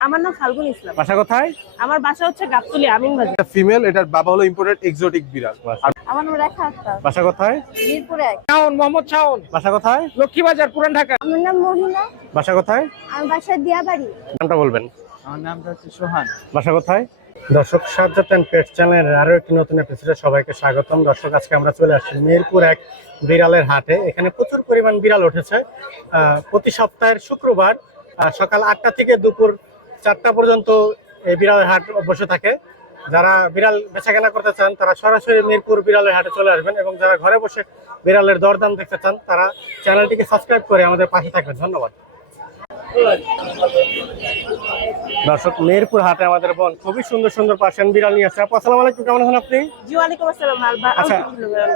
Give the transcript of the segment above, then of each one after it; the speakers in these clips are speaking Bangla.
আমার নাম ফাল্গুন ইসলাম। বাসা কোথায়? আমার বাসা হচ্ছে গাবতলি আমিন বাজার। এটা ফিমেল এটার বাবা হলো ইম্পোর্টেড এক্সোটিক বিড়াল। আমার নাম রেখা আক্তার। বাসা কোথায়? মিরপুর এক। শাওন মোহাম্মদ শাওন। বাসা কোথায়? লক্ষ্মীবাজার পুরান ঢাকা। আমার নাম মহিলা বাসা কোথায়? আমার বাসা দিয়াবাড়ি। নামটা বলবেন। আমার নামটা হচ্ছে সোহান। বাসা কোথায়? দর্শক অ্যান্ড পেট চ্যানেলের আরও একটি নতুন এপিসোডে সবাইকে স্বাগতম। দর্শক আজকে আমরা চলে আসছি মিরপুর এক বিড়ালের হাটে। এখানে প্রচুর পরিমাণ বিড়াল উঠেছে। আহ, প্রতি সপ্তাহের শুক্রবার সকাল আটটা থেকে দুপুর চারটা পর্যন্ত এই বিড়ালের হাট বসে থাকে। যারা বিড়াল বেচাকেনা করতে চান তারা সরাসরি মিরপুর বিড়ালের হাটে চলে আসবেন এবং যারা ঘরে বসে বিড়ালের দরদাম দেখতে চান তারা চ্যানেলটিকে সাবস্ক্রাইব করে আমাদের পাশে থাকবেন। ধন্যবাদ। দর্শক মেহেরপুর হাটে আমাদের বোন খুবই সুন্দর সুন্দর পার্সিয়ান বিড়াল নিয়ে আসছে। আপু আসসালামু আলাইকুম কেমন আছেন আপনি? জি ওয়ালাইকুম আসসালাম আচ্ছা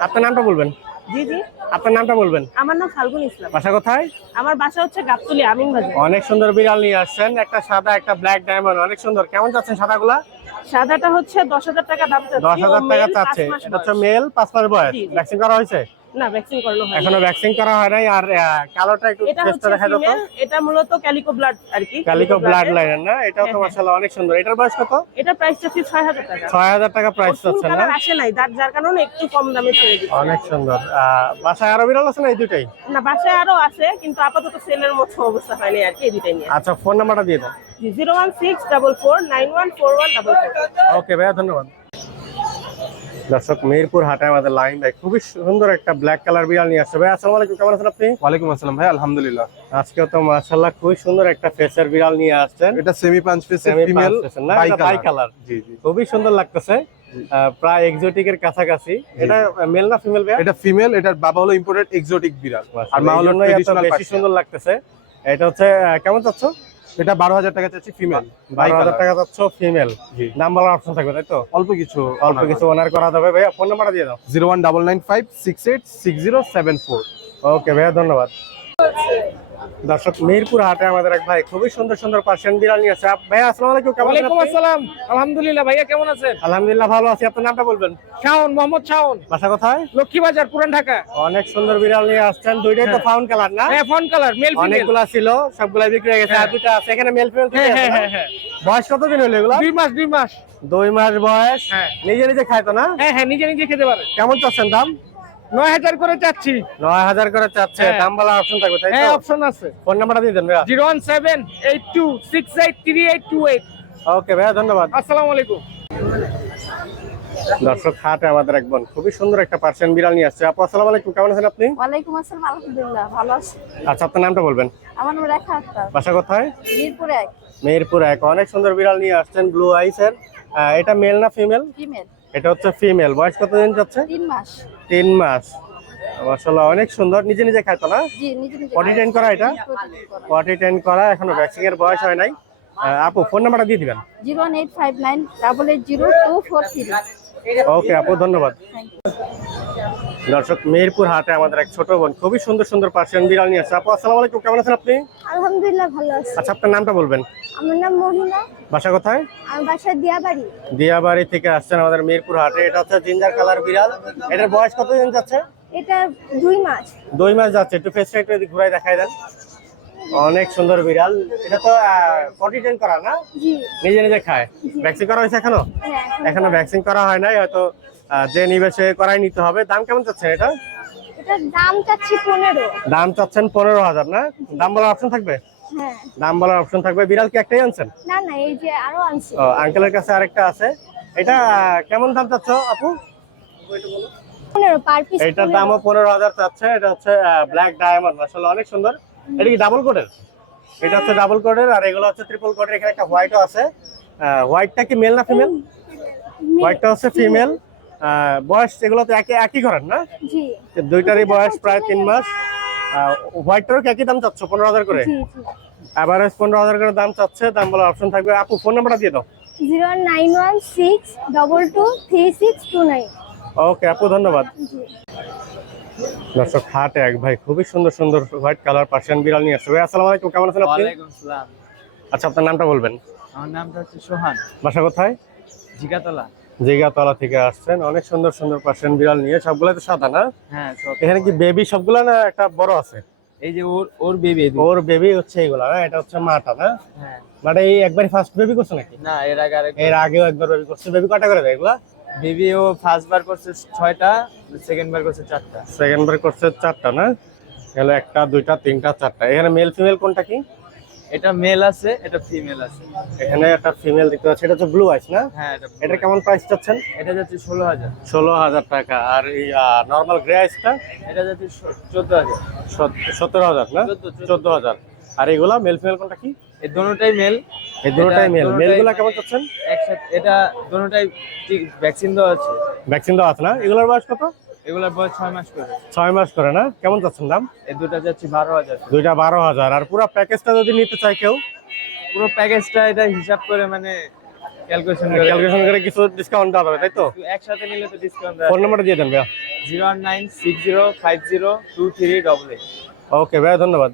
আপনার নামটা বলবেন? জি জি। আপনার নামটা বলবেন? আমার নাম ফাল্গুন ইসলাম। বাসা কোথায়? আমার বাসা হচ্ছে গাবতুলি আমিন বাজার অনেক সুন্দর বিড়াল নিয়ে আসছেন। একটা সাদা একটা ব্ল্যাক ডায়মন্ড অনেক সুন্দর। কেমন যাচ্ছেন সাদাগুলা? সাদাটা হচ্ছে দশ হাজার টাকা দাম চাচ্ছি। দশ হাজার টাকা চাচ্ছে। এটা হচ্ছে মেল পাঁচ মাস বয়স। ভ্যাকসিন করা হয়েছে? না ভ্যাকসিন করানো হয় এখনও ভ্যাকসিন করা হয় নাই আর কালোটা একটু এটা দেখা female, এটা মূলত ক্যালিকো ব্লাড আর কি ক্যালিকো ব্লাড blood-এর। না? এটাও তো হ্যাঁ, হ্যাঁ। অনেক সুন্দর। এটার বয়স কত? এটা প্রাইস চাচ্ছি ছয় হাজার টাকা। ছয় হাজার টাকা প্রাইস চাচ্ছেন না? আসে নাই যার যার কারণে একটু কম দামে ছেড়ে দিচ্ছি। অনেক সুন্দর। বাসায় আরও বিড়াল আছে না এই দুটাই না বাসায় আরও আছে কিন্তু আপাতত সেলের মতো অবস্থা হয়নি আর কি এই দুটাই নিয়ে। আচ্ছা ফোন নাম্বারটা দিয়ে ওয়ান ডাবল ওকে ভাইয়া ধন্যবাদ। দর্শক মেহেরপুর হাটে আমাদের লাইন ভাই খুবই সুন্দর একটা ব্ল্যাক কালার বিড়াল নিয়ে আসছে। ভাই আসসালামু আলাইকুম কেমন আছেন আপনি? ওয়ালাইকুম আসসালাম ভাই আলহামদুলিল্লাহ। আজকে তো মাশাআল্লাহ খুবই সুন্দর একটা ফেসের বিড়াল নিয়ে আসছেন। এটা সেমি পাঁচ Semi ফিমেল bi color। জি জি। খুবই সুন্দর লাগতেছে। প্রায় এক্সোটিকের কাছাকাছি। এটা মেল না ফিমেল ভাইয়া? এটা ফিমেল এটার বাবা হলো ইম্পোর্টেড এক্সোটিক বিড়াল। আর মা হলো ট্রেডিশনাল বেশি সুন্দর লাগতেছে। এটা হচ্ছে কেমন চাচ্ছ? এটা বারো হাজার টাকা চাচ্ছি ফিমেল বারো হাজার টাকা চাচ্ছ ফিমেল জি। নাম বলার অপশন থাকবে তাই তো? অল্প কিছু অল্প কিছু অনার করা যাবে। ভাইয়া ফোন নাম্বারটা দিয়ে দাও। Zero one double nine five six eight six zero seven four. Okay ভাইয়া ধন্যবাদ। দর্শক মিরপুর হাটে আমাদের এক ভাই খুবই সুন্দর সুন্দর পার্সিয়ান বিড়াল নিয়ে আসছে। আপ- ভাইয়া আসসালামু আলাইকুম কেমন আছেন? আসসালাম। আলহামদুলিল্লাহ ভাইয়া কেমন আছেন? আলহামদুলিল্লাহ ভালো আছি। আপনার নামটা বলবেন? শাওন মোহাম্মদ শাওন। বাসা কোথায়? লক্ষ্মীবাজার পুরান ঢাকা। অনেক সুন্দর বিড়াল নিয়ে আসছেন। দুইটাই তো ফাউন কালার না? হ্যাঁ ফোন কালার মেল ফিমেল। অনেকগুলা ছিল সবগুলা বিক্রি হয়ে গেছে। আর দুটা আছে এখানে মেল ফিমেল হ্যাঁ হ্যাঁ হ্যাঁ হ্যাঁ। বয়স কত দিন হলো এগুলা? দুই মাস দুই মাস। দুই মাস বয়স। হ্যাঁ। নিজে নিজে খায় তো না? হ্যাঁ হ্যাঁ নিজে নিজে খেতে পারে। কেমন চাচ্ছেন দাম? নয় হাজার করে চাচ্ছি। নয় হাজার করে চাচ্ছে। হ্যাঁ। দাম বলার অপশন থাকবে তাই হ্যাঁ অপশন আছে। ফোন নাম্বারটা দিয়ে দেন ভাইয়া। Zero one seven eight two six eight three eight two eight. Okay ভাইয়া ধন্যবাদ। আসসালামু আলাইকুম। দর্শক হাটে আমাদের এক বোন। খুবই সুন্দর একটা পার্সিয়ান বিড়াল নিয়ে আসছে। আপু আসসালামু আলাইকুম। কেমন আছেন আপনি? ওয়ালাইকুম আসসালাম আলহামদুলিল্লাহ ভালো আছি। আচ্ছা আপনার নামটা বলবেন? আমার নাম রেখা আক্তার। বাসা কোথায়? মিরপুর এক। মেহেরপুর এক। অনেক সুন্দর বিড়াল নিয়ে আসছেন ব্লু আইসের এটা মেল না ফিমেল ফিমেল এটা হচ্ছে ফিমেল বয়স কত দিন যাচ্ছে? তিন মাস। তিন মাস। মাশাআল্লাহ অনেক সুন্দর। নিজে নিজে খাইতো না? পটি টেন করা এটা? পটি টেন করা। এখনও ভ্যাকসিন এর বয়স হয় নাই। আপু ফোন নাম্বারটা দিয়ে দিবেন। Zero eight five nine double eight zero two four three okay আপু ধন্যবাদ। দর্শক মেহেরপুর হাটে আমাদের এক ছোট বোন খুবই সুন্দর সুন্দর পার্সিয়ান বিড়াল নিয়ে আসছে। আপু আসসালামু আলাইকুম কেমন আছেন আপনি? আলহামদুলিল্লাহ ভালো আছি। আচ্ছা আপনার নামটা বলবেন? আমার নাম মহিলা বাসা কোথায়? আমার বাসা দিয়াবাড়ি। দিয়াবাড়ি থেকে আসছেন আমাদের মিরপুর হাটে। এটা হচ্ছে জিঞ্জার কালার বিড়াল। এটার বয়স কত দিন যাচ্ছে? এটা দুই মাস। দুই মাস যাচ্ছে। একটু ফেসটা একটু ঘুরাই দেখাই দেন। অনেক সুন্দর বিড়াল। এটা তো পটি করা না? নিজে নিজে খায়? ভ্যাকসিন করা হয়েছে এখনও? হ্যাঁ এখনও ভ্যাকসিন করা হয় নাই হয়তো যে নিবে সে করাই নিতে হবে। দাম কেমন চাচ্ছেন এটা? দাম চাচ্ছি পনেরো। দাম চাচ্ছেন পনেরো হাজার না? দাম বলার অপশন থাকবে? হ্যাঁ। দাম বলার অপশন থাকবে। বিড়াল কি একটাই আনছেন? না না এই যে আরও আনছি। ও আঙ্কেলের কাছে আরেকটা আছে। এটা কেমন দাম চাচ্ছ আপু? এটার দামও পনেরো হাজার চাচ্ছে। এটা হচ্ছে ব্ল্যাক ডায়মন্ড আসলে অনেক সুন্দর। এটা কি ডাবল কোডের এটা হচ্ছে ডাবল কোডের আর এগুলো হচ্ছে ট্রিপল কোডের এখানে একটা হোয়াইটও আছে। হোয়াইটটা কি মেল না ফিমেল হোয়াইটটা হচ্ছে ফিমেল বয়স এগুলো তো একই একই ঘরের না? দুইটারই বয়স প্রায় তিন মাস। হোয়াইটটারও কি একই দাম চাচ্ছ? পনেরো হাজার করে? অ্যাভারেজ পনেরো হাজার করে দাম চাচ্ছে দাম বলার অপশন থাকবে। আপু ফোন নাম্বারটা দিয়ে দাও। Zero nine one six double two three six two nine. Okay আপু ধন্যবাদ। দর্শক হাটে এক। ভাই খুবই সুন্দর সুন্দর হোয়াইট কালার পার্সিয়ান বিড়াল নিয়ে আসছে। ভাই আসসালামু আলাইকুম কেমন আছেন আপনি? আচ্ছা আপনার নামটা বলবেন? আমার নামটা হচ্ছে সোহান। বাসা কোথায়? জিগাতলা। জিগাতলা থেকে আসছেন। অনেক সুন্দর সুন্দর পার্সিয়ান বিড়াল নিয়ে। সবগুলো তো সাদা না? হ্যাঁ এখানে কি বেবি সবগুলা না একটা বড় আছে? এই যে ওর ওর বেবি ওর বেবি হচ্ছে এইগুলা না এটা হচ্ছে মাটা না? হ্যাঁ। মানে এই একবারই ফার্স্ট বেবি করছে নাকি? না এর আগে এর আগেও একবার বেবি করছে। বেবি কটা করে দেয় এগুলা? বেবি ও ফার্স্ট বার করছে ছয়টা সেকেন্ড বার করছে চারটা। সেকেন্ড বার করছে চারটা না? গেলো একটা দুইটা তিনটা চারটা। এখানে মেল ফিমেল কোনটা কি? এটা মেল আছে এটা ফিমেল আছে। এখানে একটা ফিমেল দেখতে পাচ্ছি এটা হচ্ছে ব্লু আইস না? হ্যাঁ এটা কেমন প্রাইস চাচ্ছেন? এটা যাচ্ছে ষোলো হাজার। ষোলো হাজার টাকা। আর এই নর্মাল গ্রে আইসটা এটা যাচ্ছে চোদ্দ হাজার। সতেরো হাজার না। চোদ্দ হাজার। আর এগুলা মেল ফিমেল কোনটা কি? এই দোনোটাই মেল এই দুটোটাই মেল মেলগুলা কেমন চাচ্ছেন? একসাথে এটা দোনোটাই ঠিক ভ্যাকসিন দেওয়া আছে। ভ্যাকসিন দেওয়া আছে না? এগুলোর বয়স কত? এগুলোর বয়স ছয় মাস করে। ছয় মাস করে না? কেমন চাচ্ছেন দাম? এই দুটো যাচ্ছে বারো হাজার। দুইটা বারো হাজার। আর পুরো প্যাকেজটা যদি নিতে চাই কেউ? পুরো প্যাকেজটা এটা হিসাব করে মানে ক্যালকুলেশন করে। ক্যালকুলেশন করে কিছু ডিসকাউন্ট দেওয়া তাই তো? একসাথে নিলে তো ডিসকাউন্ট ফোন নাম্বারটা দিয়ে দেন ভাইয়া। Zero one nine six zero five zero two three double eight. Okay ভাইয়া ধন্যবাদ।